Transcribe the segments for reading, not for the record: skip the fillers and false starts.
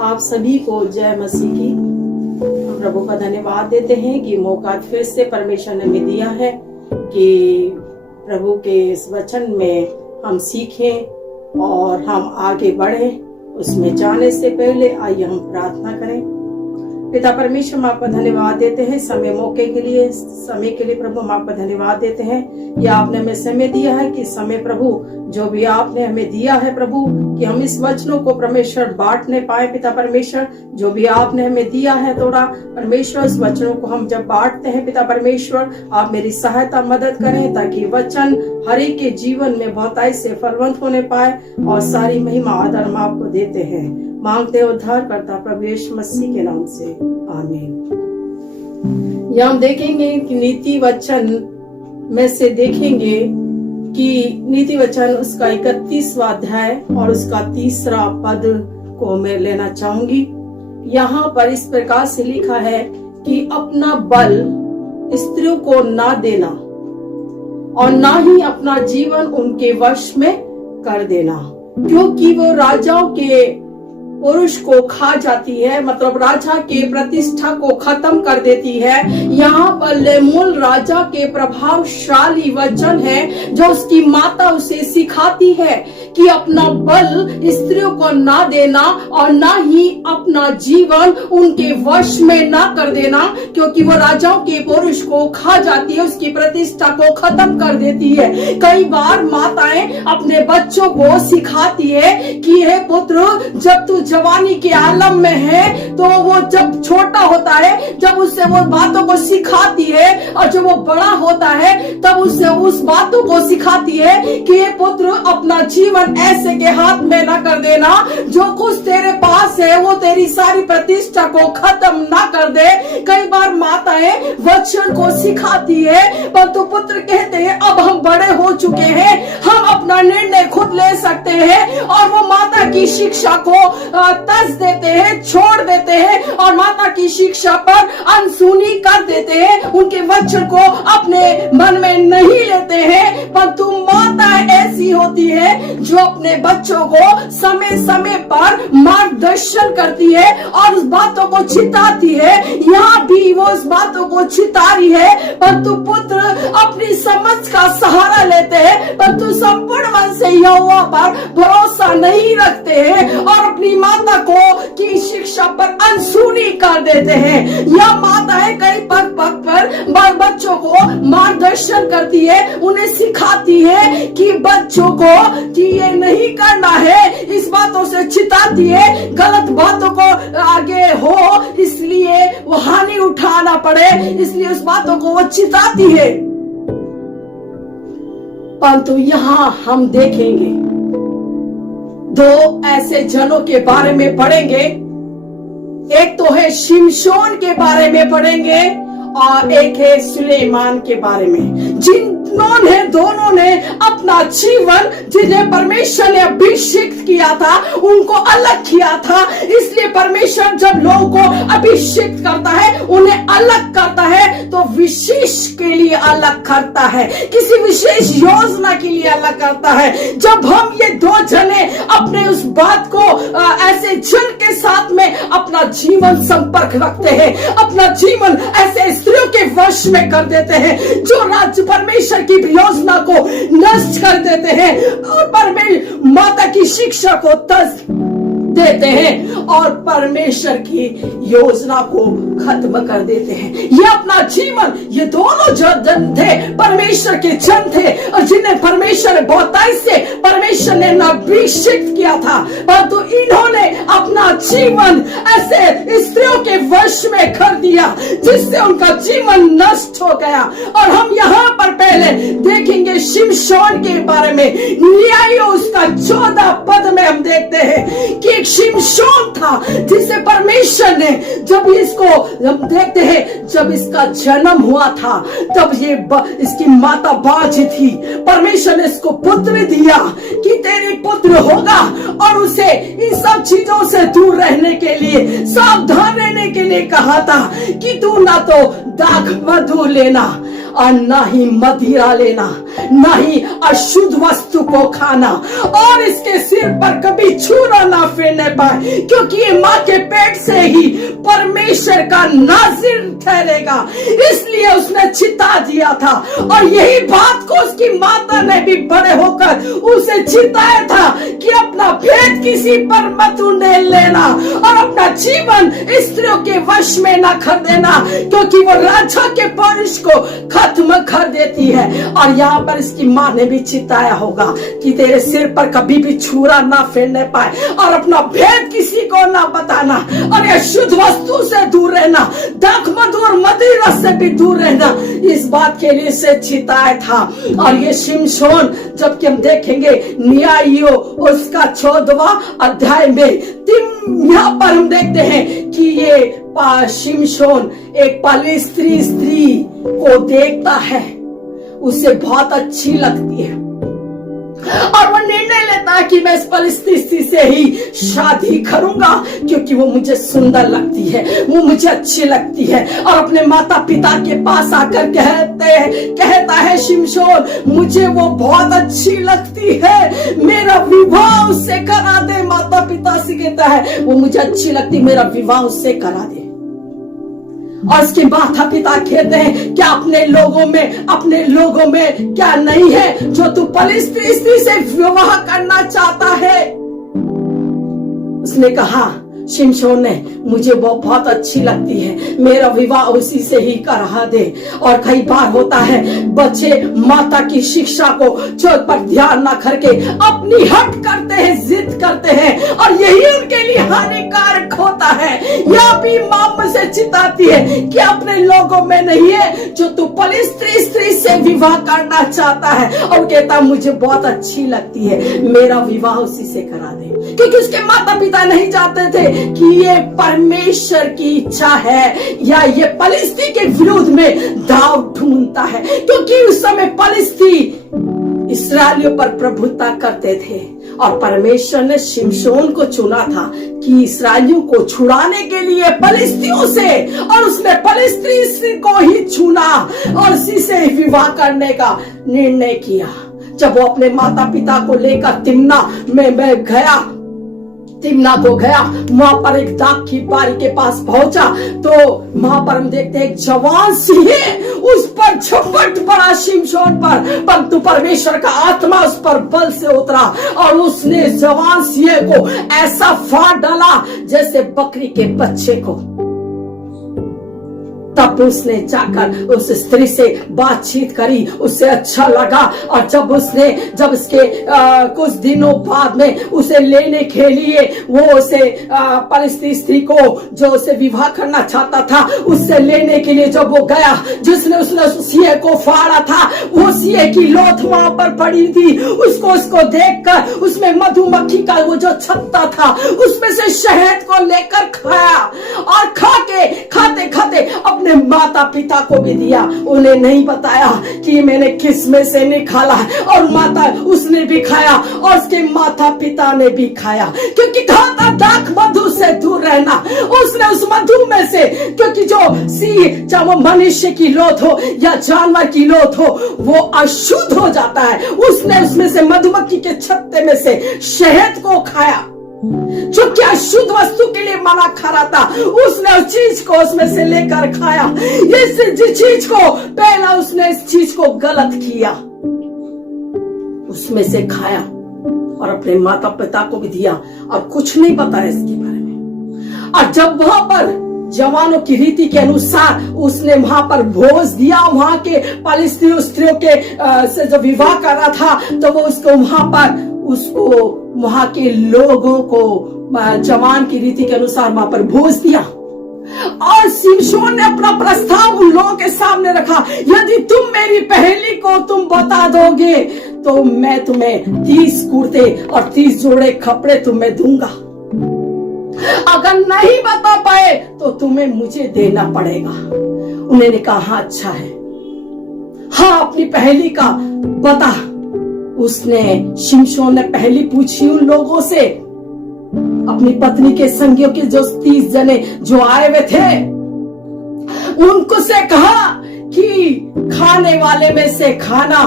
आप सभी को जय मसीह की। हम प्रभु का धन्यवाद देते हैं कि मौका फिर से परमेश्वर ने हमें दिया है कि प्रभु के इस वचन में हम सीखें और हम आगे बढ़ें। उसमें जाने से पहले आइए हम प्रार्थना करें। पिता परमेश्वर, हम आपका धन्यवाद देते हैं समय के लिए प्रभु हम आपका धन्यवाद देते हैं। यह आपने हमें समय दिया है कि समय प्रभु जो भी आपने हमें दिया है प्रभु कि हम इस वचनों को परमेश्वर बांटने पाए। पिता परमेश्वर, जो भी आपने हमें दिया है थोड़ा परमेश्वर, इस वचनों को हम जब बांटते हैं पिता परमेश्वर, आप मेरी सहायता मदद करें ताकि वचन हर एक के जीवन में बहुताई से फलवंत होने पाए। और सारी महिमा आदर हम आपको देते हैं, मांगते उद्धार करता प्रभु यीशु मसीह के नाम से, आमीन। यहाँ हम देखेंगे कि नीति वचन में से देखेंगे कि नीति वचन उसका 31वां अध्याय और उसका 3रा पद को मैं लेना चाहूंगी। यहाँ पर इस प्रकार से लिखा है कि अपना बल स्त्रियों को ना देना और ना ही अपना जीवन उनके वश में कर देना, क्योंकि वो राजाओं के पुरुष को खा जाती है, मतलब राजा के प्रतिष्ठा को खत्म कर देती है। यहाँ पर लेमूल राजा के प्रभावशाली वचन है जो उसकी माता उसे सिखाती है कि अपना बल स्त्रियों को ना देना और ना ही अपना जीवन उनके वश में ना कर देना, क्योंकि वो राजाओं के पुरुष को खा जाती है, उसकी प्रतिष्ठा को खत्म कर देती है। कई बार माताएं अपने बच्चों को सिखाती है कि हे पुत्र, जब तू जवानी के आलम में है तो वो जब छोटा होता है जब उससे वो बातों को सिखाती है, और जब वो बड़ा होता है तब उससे उस बातों को सिखाती है कि ये पुत्र अपना जीवन ऐसे के हाथ में ना कर देना, जो कुछ तेरे पास है वो तेरी सारी प्रतिष्ठा को खत्म ना कर दे। कई बार माताएं वचन को सिखाती है, परंतु पुत्र कहते हैं अब हम बड़े हो चुके हैं, हम अपना निर्णय खुद ले सकते हैं, और वो माता की शिक्षा को तज देते हैं, छोड़ देते हैं और माता की शिक्षा पर अनसुनी कर देते हैं, उनके वचन को अपने मन में नहीं लेते हैं। परंतु माता ऐसी होती है जो अपने बच्चों को समय समय पर मार्गदर्शन करती है और उस बातों को चिताती है। यहाँ भी वो उस बातों को चिता रही है, परंतु पुत्र अपनी समझ का सहारा लेते हैं, परंतु संपूर्ण मन से यहोवा पर भरोसा नहीं रखते हैं और अपनी माता को की शिक्षा पर अनसुनी कर देते हैं। यह माताएं कई पग पग पर बच्चों को मार्गदर्शन करती है, उन्हें सिखाती है कि बच्चों को कि ये नहीं करना है, इस बातों से चिताती है, गलत बातों को आगे हो इसलिए वो हानि उठाना पड़े, इसलिए उस बातों को वो चिताती है। परंतु यहाँ हम देखेंगे दो ऐसे जनों के बारे में पढ़ेंगे। एक तो है शिमशोन के बारे में पढ़ेंगे और एक है सुलेमान के बारे में, दोनों ने अपना जीवन जिन्हें परमेश्वर ने अभिषेक किया था उनको अलग किया था। इसलिए परमेश्वर जब लोगों को अभिषेक करता है, उन्हें अलग करता है, तो विशेष के लिए अलग करता है, किसी विशेष योजना के लिए अलग करता है। जब हम ये दो जने अपने उस बात को ऐसे जन के साथ में अपना जीवन संपर्क रखते हैं, अपना जीवन ऐसे स्त्रियों के वश में कर देते हैं जो राज्य परमेश्वर की योजना को नष्ट कर देते हैं और माता की शिक्षा को तज देते हैं और परमेश्वर की योजना को खत्म कर देते हैं। ये अपना जीवन, ये दोनों जो जन थे परमेश्वर के जन थे और जिन्हें परमेश्वर ने बहुताई से परमेश्वर ने अभिषेक किया था, परंतु इन्होंने अपना जीवन ऐसे स्त्रियों के वश में कर दिया जिससे उनका जीवन नष्ट हो गया। और हम यहाँ पर पहले देखेंगे शिमशोन के बारे में। न्याय उसका 14 पद में हम देखते हैं कि एक शिमशोन था जिसे परमेश्वर ने, जब इसको हम देखते हैं जब इसका जन्म हुआ था तब ये इसकी माता बाज थी, परमेश्वर ने इसको पुत्र दिया कि तेरे पुत्र होगा, और उसे इन सब चीजों से दूर रहने के लिए, सावधान रहने के लिए कहा था कि तू ना तो दाख मधु लेना और ना ही मदिरा लेना, ना ही अशुद्ध वस्तु को खाना, और इसके सिर पर कभी छुरा ना फेरने पाए, क्योंकि ये माँ के पेट से ही परमेश्वर का नाज़िर ठहरेगा। इसलिए उसने चिता दिया था, और यही बात को उसकी माता ने भी बड़े होकर उसे चिताया था कि अपना भेद किसी पर मत लेना और अपना जीवन स्त्रियों के वश में न कर देना, क्योंकि वो राजा के पौरुष को खत्म कर देती है। और यहाँ पर इसकी माँ ने भी चिताया होगा कि तेरे सिर पर कभी भी छुरा ना फेरने पाए, और अपना भेद किसी को ना बताना, और ये शुद्ध वस्तु से दूर रहना, दाख मधु और मदिरा से भी दूर रहना, इस बात के लिए से चिताया था। और ये शिमशोन, जबकि हम देखेंगे न्यायियों उसका 14वां अध्याय में, यहाँ पर हम देखते हैं कि ये शिमशोन एक पलिस्ती स्त्री को देखता है, उसे बहुत अच्छी लगती है, और वो निर्णय लेता है कि मैं इस परिस्थिति से ही शादी करूंगा, क्योंकि वो मुझे सुंदर लगती है, वो मुझे अच्छी लगती है। और अपने माता पिता के पास आकर कहता है शिमशोन, मुझे वो बहुत अच्छी लगती है, मेरा विवाह उससे करा दे। माता पिता से कहता है वो मुझे अच्छी लगती, मेरा विवाह उससे करा दे। और उसके माता पिता कहते हैं क्या अपने लोगों में क्या नहीं है जो तू पलिस्ती स्त्री से विवाह करना चाहता है? उसने कहा, शिमशोन ने, मुझे वो बहुत अच्छी लगती है, मेरा विवाह उसी से ही करा दे। और कई बार होता है बच्चे माता की शिक्षा को चोट पर ध्यान न करके अपनी हट करते हैं, जिद करते हैं, और यही उनके लिए हानिकारक होता है। यह भी माँ मुझसे चिताती है कि अपने लोगों में नहीं है जो तू पलिस्ती स्त्री से विवाह करना चाहता है, और कहता मुझे बहुत अच्छी लगती है, मेरा विवाह उसी से करा दे। क्योंकि उसके माता पिता नहीं चाहते थे कि ये परमेश्वर की इच्छा है या ये पलिस्ती के विरोध में दाव ढूंढता है, क्योंकि उस समय पलिस्ती इस्राएलियों पर प्रभुता करते थे, और परमेश्वर ने शिमशोन को चुना था कि इस्राएलियों को छुड़ाने के लिए पलिस्तियों से, और उसने पलिस्ती स्त्री को ही चुना और उसी से विवाह करने का निर्णय किया। जब वो अपने माता पिता को लेकर तिम्ना को गया, वहां पर एक दाख की बारी के पास पहुंचा, तो वहां पर हम देखते हैं एक जवान सिंह उस पर झपट पड़ा शिमशोन पर, परंतु परमेश्वर का आत्मा उस पर बल से उतरा, और उसने जवान सिंह को ऐसा फाड़ डाला जैसे बकरी के बच्चे को। तब उसने जाकर उस स्त्री से बातचीत करी, उससे अच्छा लगा, और जब उसके कुछ दिनों बाद में उसे लेने के लिए वो उसे पलिस्ती स्त्री को जो उसे विवाह करना चाहता था, उससे लेने के लिए जब वो गया, जिसने उसने सिंह को फाड़ा था, वो सिंह की लोथ वहां पर पड़ी थी, उसको देखकर उसमें मधुमक्खी का वो जो छत्ता था उसमें से शहद को लेकर खाया, और खाते खाते अपने माता पिता को भी दिया। उन्हें नहीं बताया कि मैंने किस में से निकाला, और उसने भी खाया और उसके माता पिता ने भी खाया, क्योंकि कहा था दाख मधु से दूर रहना। उसने उस मधु में से, क्योंकि चाहे वो मनुष्य की लोथ हो या जानवर की लोथ हो, वो अशुद्ध हो जाता है। उसने उसमें से मधुमक्खी के छत्ते में से शहद को खाया, जो क्या शुद्ध वस्तु के लिए मना खा था, उसने उस चीज को उसमें से लेकर खाया। जिस चीज को पहला उसने इस चीज को गलत किया, उसमें से खाया और अपने माता पिता को भी दिया, और कुछ नहीं पता है इसके बारे में। और जब वहां पर जवानों की रीति के अनुसार उसने वहां पर भोज दिया, वहां के पलिस्ती स्त्रियों के से जो विवाह कर रहा था, तो वो उसको वहां के लोगों को जवान की रीति के अनुसार वहां पर भोज दिया। और शिमशोन ने अपना प्रस्ताव उन लोगों के सामने रखा, यदि तुम मेरी पहेली को तुम बता दोगे तो मैं तुम्हें 30 कुर्ते और 30 जोड़े कपड़े तुम्हें दूंगा, अगर नहीं बता पाए तो तुम्हें मुझे देना पड़ेगा। उन्होंने कहा हाँ अच्छा है, हाँ अपनी पहेली का बता। उसने शिमशोन ने पहली पूछी उन लोगों से, अपनी पत्नी के संगियों के जो 30 जने जो आए हुए थे, उनको से कहा कि खाने वाले में से खाना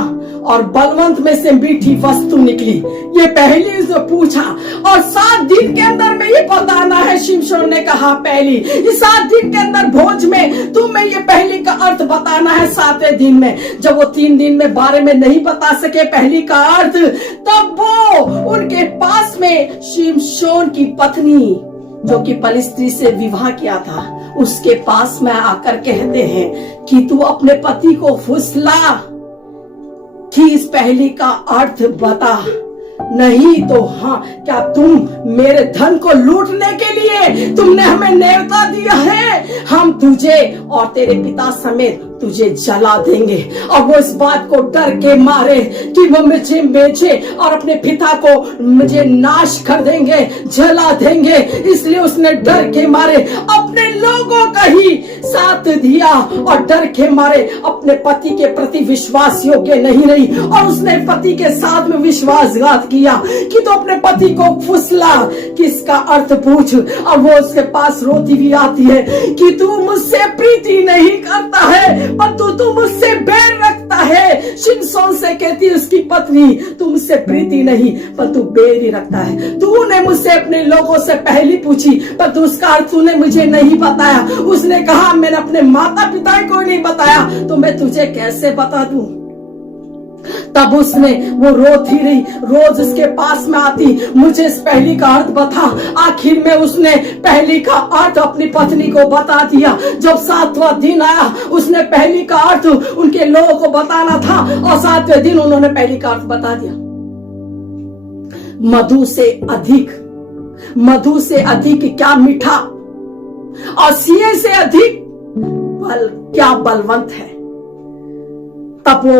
और बलवंत में से मीठी वस्तु निकली। ये पहली उसने पूछा, और 7 दिन के अंदर में ये बताना है। शिमशोन ने कहा पहली, इस 7 दिन के अंदर भोज में तुम्हें ये पहली का अर्थ बताना है 7वें दिन में। जब वो 3 दिन में बारे में नहीं बता सके पहली का अर्थ, तब वो उनके पास में शिमशोन की पत्नी जो कि पलिस्ती से विवाह किया था, उसके पास में आकर कहते हैं कि तू अपने पति को फुसला कि इस पहली का अर्थ बता, नहीं तो हाँ, क्या तुम मेरे धन को लूटने के लिए तुमने हमें न्योता दिया है? हम तुझे और तेरे पिता समेत तुझे जला देंगे। और वो इस बात को डर के मारे कि वो मुझे बेचे और अपने पिता को मुझे नाश कर देंगे, जला देंगे, इसलिए उसने डर के मारे अपने लोगों का ही साथ दिया और डर के मारे अपने पति के प्रति विश्वास योग्य नहीं रही। और उसने पति के साथ में विश्वासघात किया कि तो अपने पति को फुसला कि इसका अर्थ पूछ। और वो उसके पास रोती भी आती है कि तू मुझसे प्रीति नहीं करता है, परंतु तू मुझसे बैर रखता है। शिमशोन से कहती है उसकी पत्नी, तू मुझसे प्रीति नहीं पर तू बैर ही रखता है। तूने मुझसे अपने लोगों से पहली पूछी, पर तू उसका अर्थ तूने मुझे नहीं बताया। उसने कहा मैंने अपने माता पिता को नहीं बताया, तो मैं तुझे कैसे बता दूं? तब उसने वो रोती रही, रोज उसके पास में आती, मुझे इस पहली का अर्थ बता। आखिर में उसने पहली का अर्थ अपनी पत्नी को बता दिया। जब 7वां दिन आया, उसने पहली का अर्थ उनके लोगों को बताना था और 7वें दिन उन्होंने पहली का अर्थ बता दिया। मधु से अधिक क्या मीठा और सिए से अधिक क्या बलवंत है। तब वो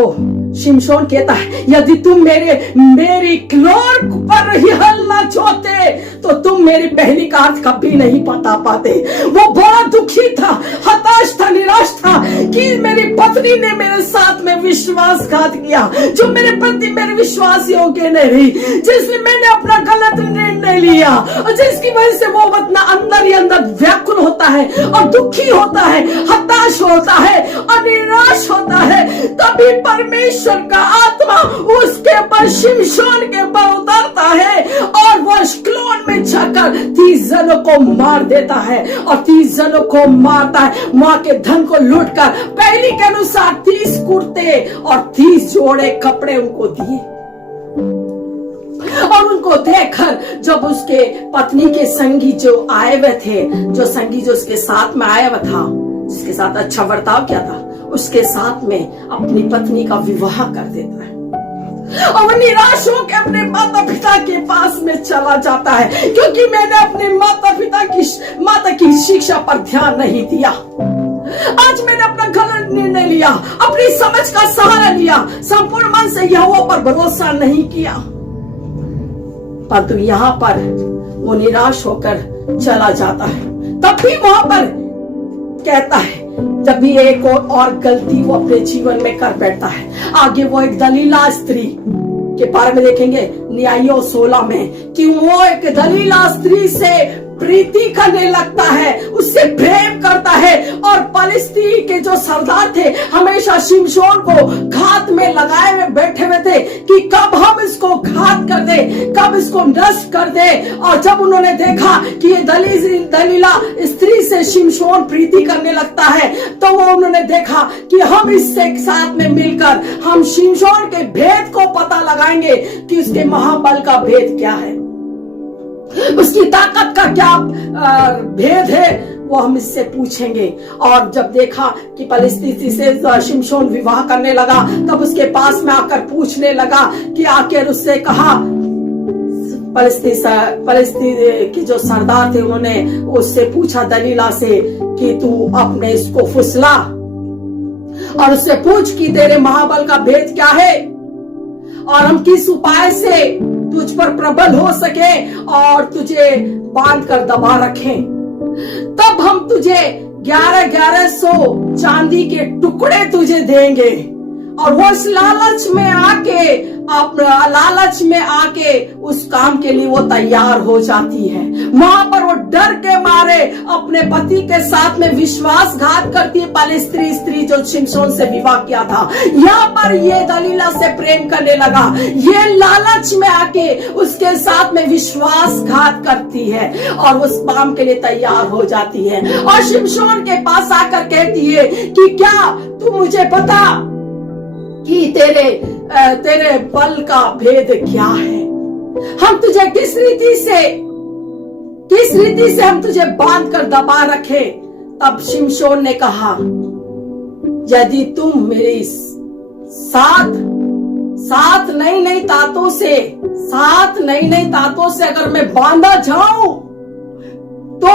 शिमशोन कहता है, यदि तुम मेरी क्लोर पर ही हल ना छोते तो तुम मेरी पहली का अर्थ कभी नहीं बता पाते। वो बड़ा दुखी था, हताश था, निराश था कि मेरी पत्नी ने मेरे साथ में विश्वासघात किया, जो मेरे प्रति मेरे विश्वास योग्य नहीं रही, जिसने मैंने अपना गलत निर्णय लिया और जिसकी वजह से वो अपना अंदर ही अंदर व्याकुल होता है और दुखी होता है, हताश होता है और निराश होता है। तभी परमेश्वर का आत्मा उसके पर शिमशोन के पर उतरता है और वो अश्कलोन में जाकर 30 जनों को मार देता है और 30 जनों को मारता है। मां के धन को लूटकर पहली के अनुसार 30 कुर्ते और 30 जोड़े कपड़े उनको दिए। और उनको देखकर जब उसके पत्नी के संगी जो आए हुए थे, जो संगी जो उसके साथ में आया हुआ था, जिसके साथ अच्छा बर्ताव किया था, उसके साथ में अपनी पत्नी का विवाह कर देता है और वो निराश होकर अपने माता पिता के पास में चला जाता है, क्योंकि मैंने अपने माता की शिक्षा पर ध्यान नहीं दिया। आज मैंने अपना गलत निर्णय लिया, अपनी समझ का सहारा लिया, संपूर्ण मन से यहोवा पर भरोसा नहीं किया। परंतु यहाँ पर वो निराश होकर चला जाता है। तब भी वहां पर कहता है, जब भी एक और गलती वो अपने जीवन में कर बैठता है। आगे वो एक दलीला स्त्री के बारे में देखेंगे न्यायों 16 में कि वो एक दलीला स्त्री से प्रीति करने लगता है, उससे प्रेम करता है। और पलिस्ती के जो सरदार थे हमेशा शिमशोन को घात में लगाए हुए बैठे हुए थे कि कब हम इसको घात कर दे, कब इसको नष्ट कर दे। और जब उन्होंने देखा कि ये दलीला स्त्री से शिमशोन प्रीति करने लगता है, तो वो उन्होंने देखा कि हम इससे साथ में मिलकर हम शिमशोन के भेद को पता लगाएंगे कि उसके महाबल का भेद क्या है, उसकी ताकत का क्या भेद है, वो हम इससे पूछेंगे। और जब देखा कि पलिस्ती से शिमशोन विवाह करने लगा, तब उसके पास में आकर पूछने लगा कि आखिर उससे कहा, पलिस्ती के जो सरदार थे उन्होंने उससे पूछा दलीला से कि तू अपने इसको फुसला और उससे पूछ कि तेरे महाबल का भेद क्या है और हम किस उपाय से तुझ पर प्रबल हो सके और तुझे बांध कर दबा रखें। तब हम तुझे 1100 चांदी के टुकड़े तुझे देंगे और वो इस लालच में आके उस काम के लिए वो तैयार हो जाती है। वहां पर वो डर के मारे अपने पति के साथ में विश्वासघात करती है। पहले स्त्री जो शिमशोन से विवाह किया था, यहाँ पर ये दलीला से प्रेम करने लगा। ये लालच में आके उसके साथ में विश्वासघात करती है और उस काम के लिए तैयार हो जाती है और शिमशोन के पास आकर कहती है कि क्या तू मुझे बता कि तेरे बल का भेद क्या है? हम तुझे किस रीति से हम तुझे बांध कर दबा रखे? तब शिमशोन ने कहा, यदि तुम मेरी सात नई तातों से अगर मैं बांधा जाऊं तो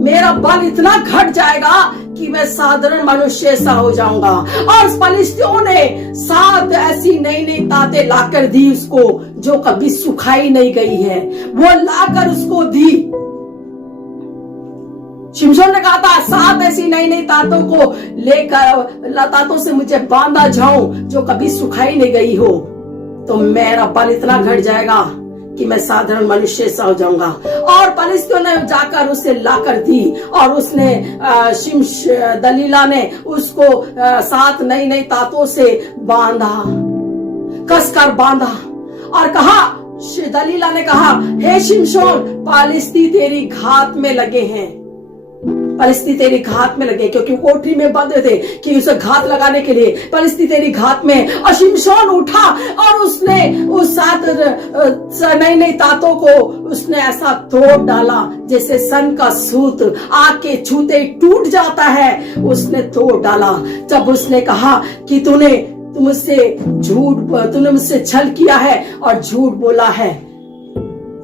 मेरा बल इतना घट जाएगा कि मैं साधारण मनुष्य सा हो जाऊंगा। और फलिस्तियों ने 7 ऐसी नई ताते लाकर दी उसको, जो कभी सुखाई नहीं गई है, वो लाकर उसको दी। शिमशोन ने कहा था 7 ऐसी नई तातों को लेकर तातों से मुझे बांधा जाऊं जो कभी सुखाई नहीं गई हो, तो मेरा बल इतना घट जाएगा कि मैं साधारण मनुष्य सा हो जाऊंगा। और फलिस्तियों ने जाकर उसे लाकर दी और उसने दलीला ने उसको 7 नई तातों से बांधा, कसकर बांधा और कहा, दलीला ने कहा, हे शिमशोन, फलिस्ती तेरी घात में लगे हैं। फलिस्ती तेरी घात में लगे, क्योंकि कोठरी में बंधे थे कि उसे घात लगाने के लिए। फलिस्ती तेरी घात में। और शिमशोन उठा और उसने उस 7 नई तातों को उसने ऐसा तोड़ डाला जैसे सन का सूत आग के छूते टूट जाता है, उसने तोड़ डाला। जब उसने कहा कि तूने मुझसे छल किया है और झूठ बोला है,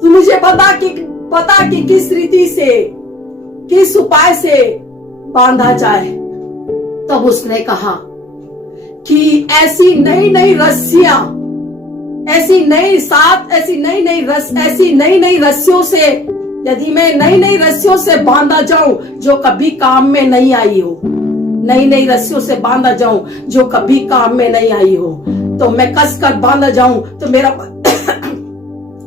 तू मुझे पता कि किस रीति से, किस उपाय से बांधा जाए। तब उसने कहा कि ऐसी नई रस्सियां, ऐसी नई रस्सियों से, यदि मैं नई रस्सियों से बांधा जाऊं जो कभी काम में नहीं आई हो, नई रस्सियों से बांधा जाऊं जो कभी काम में नहीं आई हो, तो मैं कसकर बांधा जाऊं तो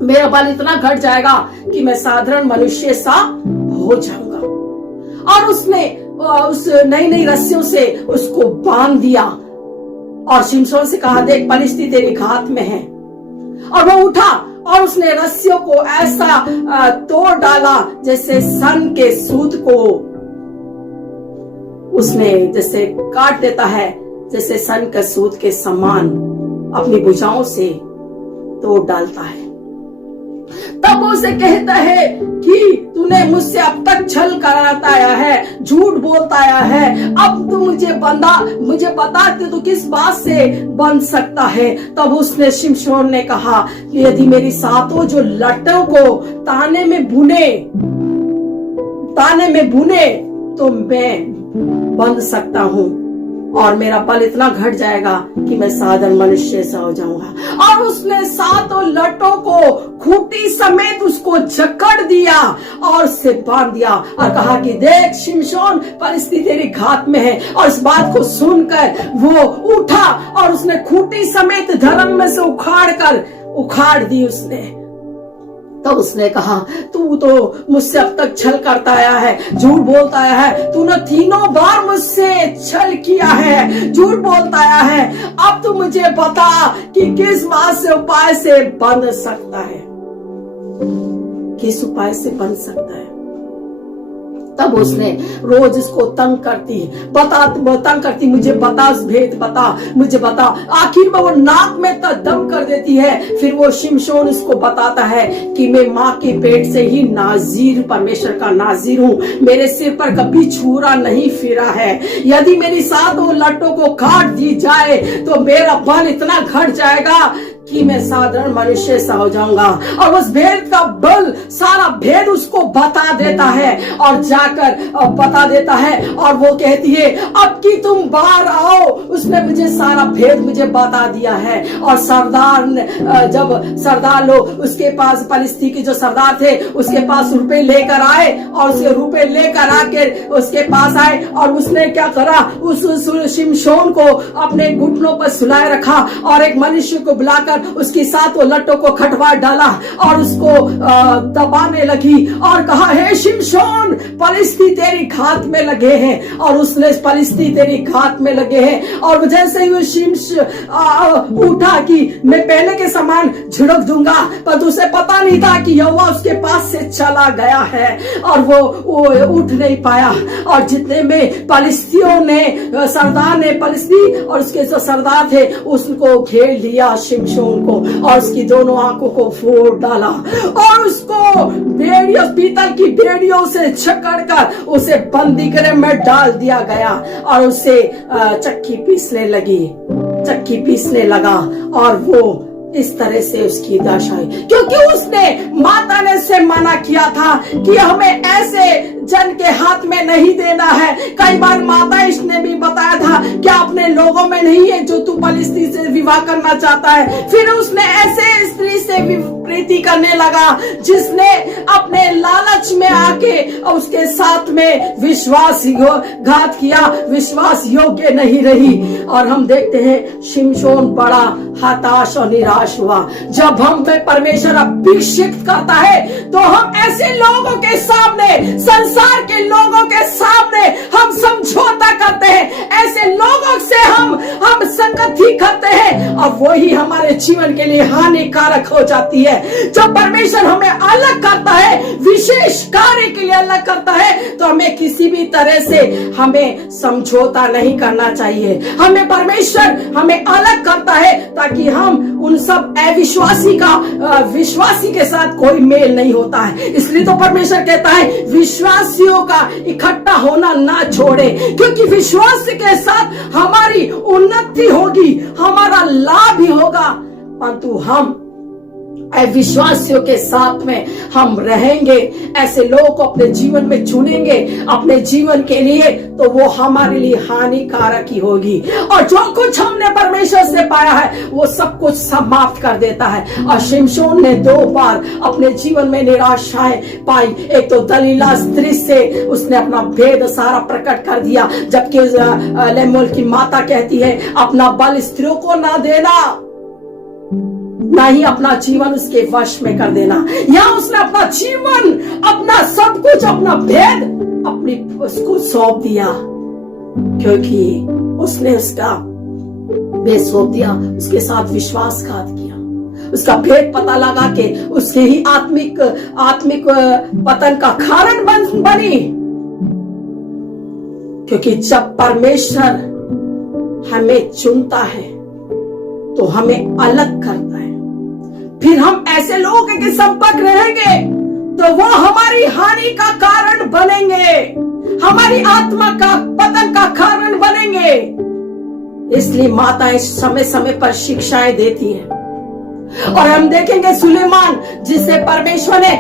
मेरा बल इतना घट जाएगा कि मैं साधारण मनुष्य सा हो जाऊंगा। और उसने उस नई रस्सियों से उसको बांध दिया और शिमशोन से कहा, देख, फलिस्ती तेरी घात में है। और वो उठा और उसने रस्सियों को ऐसा तोड़ डाला जैसे सन के सूत को उसने जैसे काट देता है, जैसे सन के सूत के समान अपनी भुजाओं से तोड़ डालता है। तब उसे कहता है कि तूने मुझसे अब तक छल कराता आया है, झूठ बोलता आया है, अब तू मुझे बता कि तू किस बात से बन सकता है। तब उसने शिमशोन ने कहा कि यदि मेरी 7 जो लट्टों को ताने में बुने तो मैं बंध सकता हूँ और मेरा बल इतना घट जाएगा कि मैं साधारण मनुष्य सा हो जाऊंगा। और उसने 7 लट्टों को खूंटी समेत उसको जकड़ दिया और उससे बांध दिया और कहा कि देख शिमशोन, फलिस्ती तेरी घात में है। और इस बात को सुनकर वो उठा और उसने खूंटी समेत धर्म में से उखाड़ दी उसने। तब उसने कहा, तू तो मुझसे अब तक छल करता आया है, झूठ बोलता आया है, तूने 3 बार मुझसे छल किया है, झूठ बोलता आया है। अब तू मुझे बता कि किस बात से, उपाय से बंध सकता है, किस उपाय से बंध सकता है। तब उसने रोज उसको तंग करती, मुझे बता, भेद बता, मुझे बता। आखिर में वो नाक में तक दम कर देती है। फिर वो शिमशोन उसको बताता है कि मैं माँ के पेट से ही नाजीर, परमेश्वर का नाजीर हूँ, मेरे सिर पर कभी छुरा नहीं फिरा है। यदि मेरी 7 लट्टों को काट दी जाए तो मेरा बल इतना घट जाएगा कि मैं साधारण मनुष्य सा हो जाऊंगा। और उस भेद का बल सारा भेद उसको बता देता है और जाकर बता देता है और वो कहती है अब कि तुम बाहर आओ। उसने मुझे सारा भेद मुझे बता दिया है। और सरदार जब सरदार लोग उसके पास, पलिस्ती के जो सरदार थे उसके पास रुपए लेकर आए और उसे रुपए लेकर आकर उसके पास आए और उसने क्या करा, उस शिमशोन को अपने घुटनों पर सुलाए रखा और एक मनुष्य को बुलाकर उसकी साथ वो लट्टों को खटवा डाला और उसको दबाने लगी और कहा हे शिमशोन, पलिस्ती तेरी घात में लगे हैं। और उसने पलिस्ती तेरी घात में लगे हैं। और जैसे ही वो उठा कि मैं पहले के समान झिड़क दूंगा, पर उसे पता नहीं था कि यहोवा उसके पास से चला गया है और वो उठ नहीं पाया। और जितने में पलिस्तियों ने, सरदार ने पलिस्ती और उसके जो सरदार थे उसको घेर लिया शिमशोन को और उसकी दोनों आंखों को फोड़ डाला और उसको बेड़ियों, पीतल की बेड़ियों से छकड़कर उसे बंदी गृह में डाल दिया गया और उसे चक्की पीसने लगा और वो इस तरह से उसकी दशा हुई, क्योंकि उसने, माता ने से मना किया था कि हमें ऐसे जन के हाथ में नहीं देना है। कई बार माता इसने भी बताया था क्या अपने लोगों में नहीं है जो तू पलिस्ती से विवाह करना चाहता है। फिर उसने ऐसे स्त्री से प्रीति करने लगा जिसने अपने लालच में आके उसके साथ में विश्वासघात किया, विश्वास योग्य नहीं रही। और हम देखते हैं शिमशोन बड़ा हताश और निराश हुआ। जब हम पे परमेश्वर अभिषेक करता है तो हम ऐसे लोगों के सामने, संसार के लोगों के सामने हम समझौता करते हैं, ऐसे लोगों से हम संगति करते हैं और वही हमारे जीवन के लिए हानिकारक हो जाती है। जब परमेश्वर हमें अलग करता है, विशेष कार्य के लिए अलग करता है, तो हमें किसी भी तरह से हमें समझौता नहीं करना चाहिए। हमें परमेश्वर हमें अलग करता है ताकि हम उन सब अविश्वासी का, विश्वासी के साथ कोई मेल नहीं होता है। इसलिए तो परमेश्वर कहता है विश्वासियों का इकट्ठा होना ना छोड़े, क्योंकि विश्वास के साथ हमारी उन्नति होगी, हमारा लाभ ही होगा। परंतु हम अविश्वासियों के साथ में हम रहेंगे, ऐसे लोगों को अपने जीवन में चुनेंगे अपने जीवन के लिए, तो वो हमारे लिए हानिकारक ही होगी। और जो कुछ हमने परमेश्वर से पाया है वो सब कुछ समाप्त कर देता है। और शिमशोन ने 2 बार अपने जीवन में निराशाएं पाई। एक तो दलीला स्त्री से उसने अपना भेद सारा प्रकट कर दिया, जबकि लेमुएल की माता कहती है अपना बल स्त्रियों को ना देना, ना ही अपना जीवन उसके वश में कर देना। यहाँ उसने अपना जीवन, अपना सब कुछ, अपना भेद अपनी उसको सौंप दिया, क्योंकि उसने उसका भेद सौंप दिया, उसके साथ विश्वासघात किया, उसका भेद पता लगा के उसके ही आत्मिक पतन का कारण बनी। क्योंकि जब परमेश्वर हमें चुनता है तो हमें अलग करता है, फिर हम ऐसे लोगों के संपर्क रहेंगे तो वो हमारी हानि का कारण बनेंगे, हमारी आत्मा का पतन का कारण बनेंगे। इसलिए माताएं समय समय पर शिक्षाएं देती हैं। और हम देखेंगे सुलेमान, जिससे परमेश्वर ने,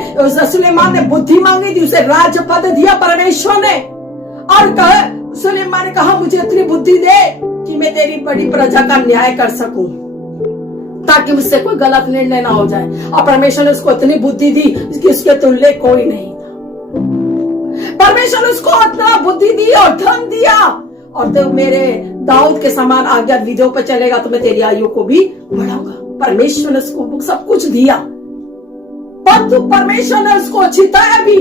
सुलेमान ने बुद्धि मांगी थी, उसे राज्य पद दिया परमेश्वर ने। और सुलेमान ने कहा मुझे इतनी बुद्धि दे कि मैं तेरी बड़ी प्रजा का न्याय कर सकूं, ताकि मुझसे कोई गलत निर्णय ना हो जाए। और परमेश्वर ने उसको इतनी बुद्धि दी कि उसके तुल्य कोई नहीं था। परमेश्वर ने उसको इतना बुद्धि दी और धन दिया, और तो मेरे दाऊद के समान आज्ञा विधियों पर चलेगा तो मैं तेरी आयु को भी बढ़ाऊंगा। परमेश्वर ने उसको सब कुछ दिया, परंतु परमेश्वर ने उसको चिताया भी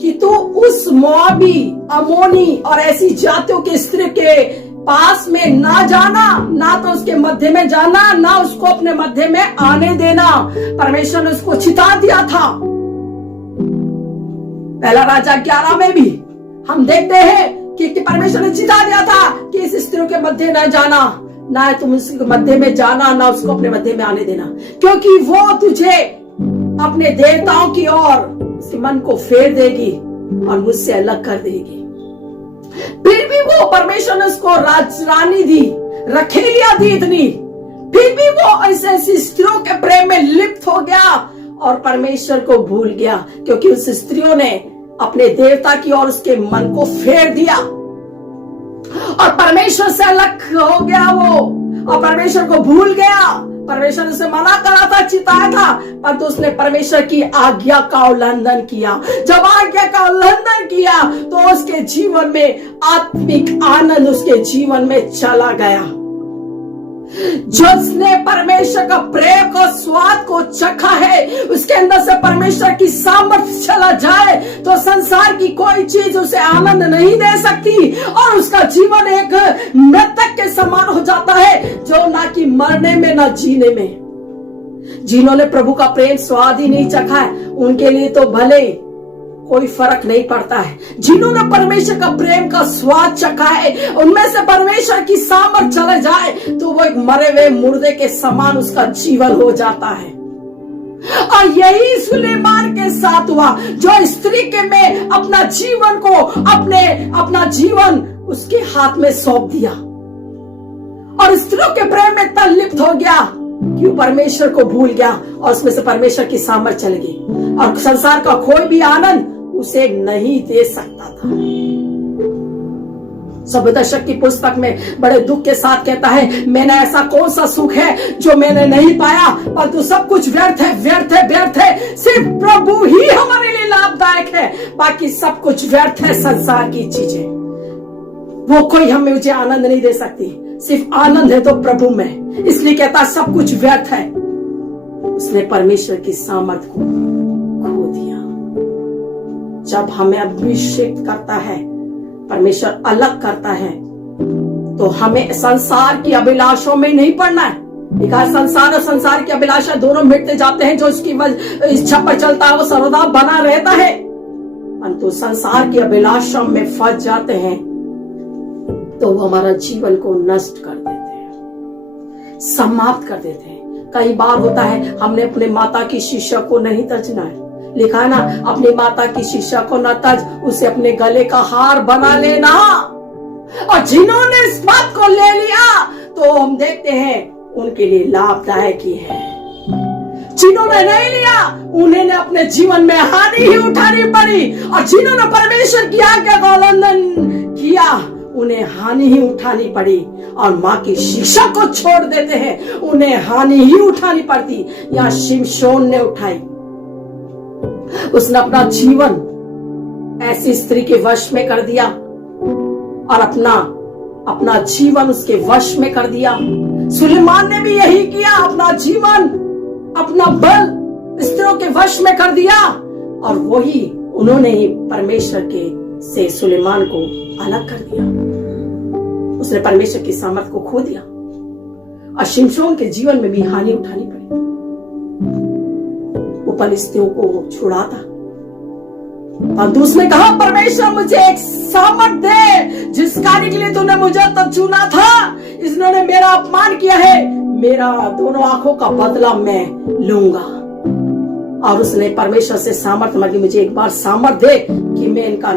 कि तू उस मोआबी, अमोनी और ऐसी जातियों के स्त्री के पास में ना जाना, ना तो उसके मध्य में जाना, ना उसको अपने मध्य में आने देना। परमेश्वर ने उसको चिता दिया था। पहला राजा 11 में भी हम देखते हैं कि परमेश्वर ने चिता दिया था कि इस स्त्रियों के मध्य न जाना, ना तुम उसके मध्य में जाना, ना उसको अपने मध्य में आने देना, क्योंकि वो तुझे अपने देवताओं की ओर उसके मन को फेर देगी और मुझसे अलग कर देगी। फिर भी वो परमेश्वर ने उसको रानी दी, रखेलियां दी इतनी, फिर भी वो ऐसी स्त्रियों के प्रेम में लिप्त हो गया और परमेश्वर को भूल गया, क्योंकि उस स्त्रियों ने अपने देवता की ओर उसके मन को फेर दिया और परमेश्वर से अलग हो गया वो, और परमेश्वर को भूल गया। परमेश्वर ने उसे मना करा था, चिताया था, परंतु उसने परमेश्वर की आज्ञा का उल्लंघन किया। जब आज्ञा का उल्लंघन किया तो उसके जीवन में आत्मिक आनंद उसके जीवन में चला गया। जिसने परमेश्वर का प्रेम को स्वाद को चखा है, उसके अंदर से परमेश्वर की सामर्थ्य चला जाए तो संसार की कोई चीज उसे आनंद नहीं दे सकती, और उसका जीवन एक मृतक के समान हो जाता है, जो ना कि मरने में ना जीने में। जिन्होंने प्रभु का प्रेम स्वाद ही नहीं चखा है, उनके लिए तो भले कोई फर्क नहीं पड़ता है। जिन्होंने परमेश्वर का प्रेम का स्वाद चखा है, उनमें से परमेश्वर की सामर्थ चले जाए तो वो एक मरे हुए मुर्दे के समान उसका जीवन हो जाता है। और यही सुलेमान के साथ हुआ, जो स्त्री के में अपना जीवन को अपना जीवन उसके हाथ में सौंप दिया और स्त्रियों के प्रेम में तल्लिप्त हो गया, क्यों परमेश्वर को भूल गया और उसमें से परमेश्वर की सामर्थ चल गई, और संसार का कोई भी आनंद उसे नहीं दे सकता था। सभ्यदर्शक की पुस्तक में बड़े दुख के साथ कहता है, मैंने ऐसा कौन सा सुख है जो मैंने नहीं पाया, परंतु सब कुछ व्यर्थ है, व्यर्थ है, व्यर्थ है। सिर्फ प्रभु ही हमारे लिए लाभदायक है, बाकी सब कुछ व्यर्थ है। संसार की चीजें वो कोई हमें मुझे आनंद नहीं दे सकती, सिर्फ आनंद है तो प्रभु में। इसलिए कहता सब कुछ व्यर्थ है। उसने परमेश्वर की सामर्थ को खो दिया। जब हमें अभिषेक करता है, परमेश्वर अलग करता है, तो हमें संसार की अभिलाषों में नहीं पड़ना है। संसार और संसार की अभिलाषा दोनों मिटते जाते हैं। जो उसकी इच्छा पर चलता है वो सर्वदा बना रहता है, परंतु संसार की अभिलाषा में फंस जाते हैं तो वो हमारा जीवन को नष्ट कर देते हैं, समाप्त कर देते हैं। कई बार होता है हमने अपने माता की शिष्या को नहीं तजना है, लिखा है ना, अपनी माता की शिष्या को न तज, उसे अपने गले का हार बना लेना। और जिन्होंने इस बात को ले लिया तो हम देखते हैं उनके लिए लाभदायक ही है। जिन्होंने नहीं लिया उन्हें अपने जीवन में हानि ही उठानी पड़ी, और जिन्होंने परमेश्वर की आज्ञा का उल्लंघन किया उन्हें हानि ही उठानी पड़ी, और माँ की शिक्षा को छोड़ देते हैं उन्हें हानि ही उठानी पड़ती। यहाँ शिमशोन ने उठाई, उसने अपना जीवन ऐसी स्त्री के वश में कर दिया और अपना जीवन उसके वश में कर दिया। सुलेमान ने भी यही किया, अपना जीवन अपना बल स्त्रियों के वश में कर दिया, और वही उन्होंने ही परमेश्वर के से सुलेमान को अलग कर दिया। उसने परमेश्वर की सामर्थ को खो दिया और शिमशोन के जीवन में भी हानि उठानी पड़ी। वो फलिस्तियों को छुड़ा था, परंतु उसने कहा परमेश्वर मुझे एक सामर्थ दे, जिस कार्य के लिए तूने मुझे तब चुना था। इन्होंने मेरा अपमान किया है, मेरा दोनों आंखों का बदला मैं लूंगा। और उसने परमेश्वर से सामर्थ मांगी, मुझे एक बार सामर्थ दे कि मैं इनका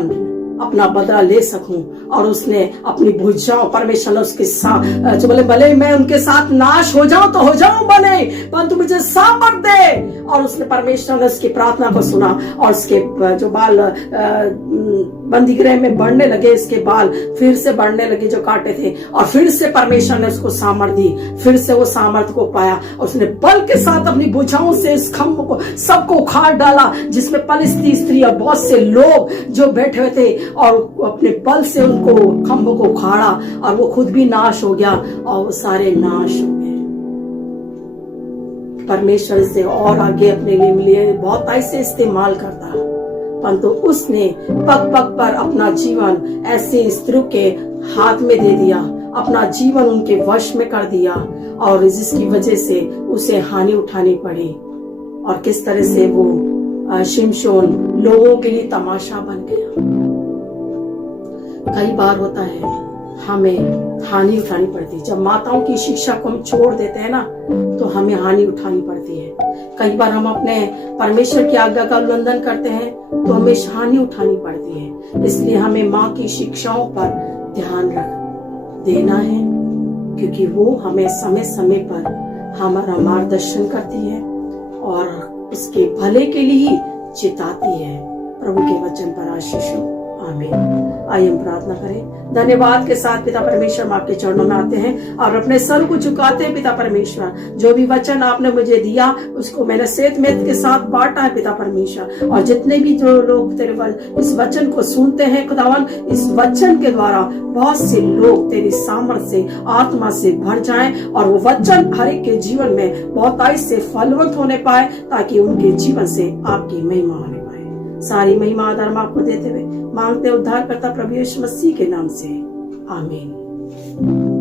अपना बदला ले सकूं। और उसने अपनी भुजाओं, परमेश्वर ने उसके साथ जो बोले भले मैं उनके साथ नाश हो जाऊं तो हो जाऊं बने, परंतु मुझे सामर्थ दे। और उसने परमेश्वर ने उसकी प्रार्थना को सुना, और उसके जो बाल बंदी गृह में बढ़ने लगे, इसके बाल फिर से बढ़ने लगे जो काटे थे, और फिर से परमेश्वर ने उसको सामर्थ दी, फिर से वो सामर्थ को पाया। उसने बल के साथ अपनी भुजाओं से इस खम्भ को सबको उखाड़ डाला, जिसमें फलिस्ती स्त्री और बहुत से लोग जो बैठे हुए थे, और अपने बल से उनको खम्भ को उखाड़ा, और वो खुद भी नाश हो गया और वो सारे नाश हो गए। परमेश्वर से और आगे अपने लिए बहुत ऐसे इस्तेमाल करता, परंतु उसने पग पग पर अपना जीवन ऐसे स्त्रियों के हाथ में दे दिया, अपना जीवन उनके वश में कर दिया, और जिसकी वजह से उसे हानि उठानी पड़ी। और किस तरह से वो शिमशोन लोगों के लिए तमाशा बन गया। कई बार होता है हमें हानि उठानी पड़ती है। जब माताओं की शिक्षा को हम छोड़ देते हैं ना, तो हमें हानि उठानी पड़ती है। कई बार हम अपने परमेश्वर की आज्ञा का उल्लंघन करते हैं तो हमें हानि उठानी पड़ती है। इसलिए हमें माँ की शिक्षाओं पर ध्यान रख देना है, क्योंकि वो हमें समय समय पर हमारा मार्गदर्शन करती है और उसके भले के लिए चिताती है। प्रभु के वचन पर आशीष हो। आमीन। आइए हम प्रार्थना करें। धन्यवाद के साथ पिता परमेश्वर, हम आपके चरणों में आते हैं और अपने सर को झुकाते हैं। पिता परमेश्वर, जो भी वचन आपने मुझे दिया उसको मैंने सेहतमंद के साथ बांटा है पिता परमेश्वर, और जितने भी जो लोग तेरे इस वचन को सुनते हैं खुदावन, इस वचन के द्वारा बहुत से लोग तेरी सामर्थ से, आत्मा से भर जाएं और वो वचन हर एक के जीवन में बहुतायत से फलवंत होने पाए, ताकि उनके जीवन से आपकी महिमा होने पाए। सारी महिमा आदर हम आपको देते हुए मांगते उद्धार करता प्रभु यीशु मसीह के नाम से। आमीन।